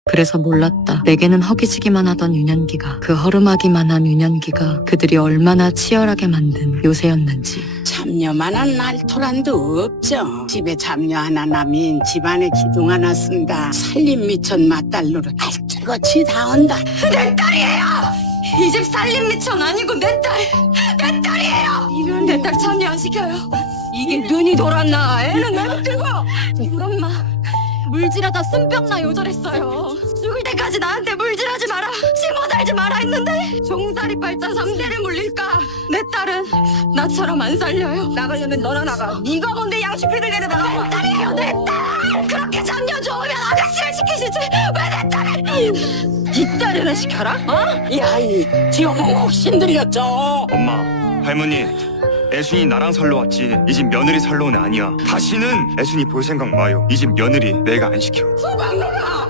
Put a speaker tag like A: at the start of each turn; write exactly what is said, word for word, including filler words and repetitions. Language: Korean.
A: 그래서 몰랐다. 내게는 허기지기만 하던 유년기가, 그 허름하기만 한 유년기가 그들이 얼마나 치열하게 만든 요새였는지.
B: 잡녀만한 날토란도 없죠. 집에 잡녀 하나 나면 집안에 기둥 하나 쓴다. 살림 미천 맞달로를 알뜰같이 다 온다.
A: 내 딸이에요! 이 집 살림 미천 아니고 내 딸! 내 딸이에요!
B: 이런
A: 내 딸 참여 안 시켜요. 이게 눈이 돌았나? 애는 내버리고! 우리 엄마 물질하다 쓴병나 요절했어요. 죽을 때까지 나한테 물질하지 마라, 씹어 달지 마라 했는데 종살이 발자 삼 대를 물릴까? 내 딸은 나처럼 안 살려요. 나가려면 너나 나가. 네가 뭔데 양식피를 내려다가. 내 딸이에요, 내 딸! 그렇게 잡녀 좋으면 아가씨를 시키시지 왜 내 딸을! 네 딸이나 시켜라? 어?
B: 야이 지어몽 혹신 들렸죠.
C: 엄마, 할머니, 애순이 나랑 살러 왔지 이 집 며느리 살러 온 애 아니야. 다시는 애순이 볼 생각 마요. 이 집 며느리 내가 안 시켜.
B: 소방로가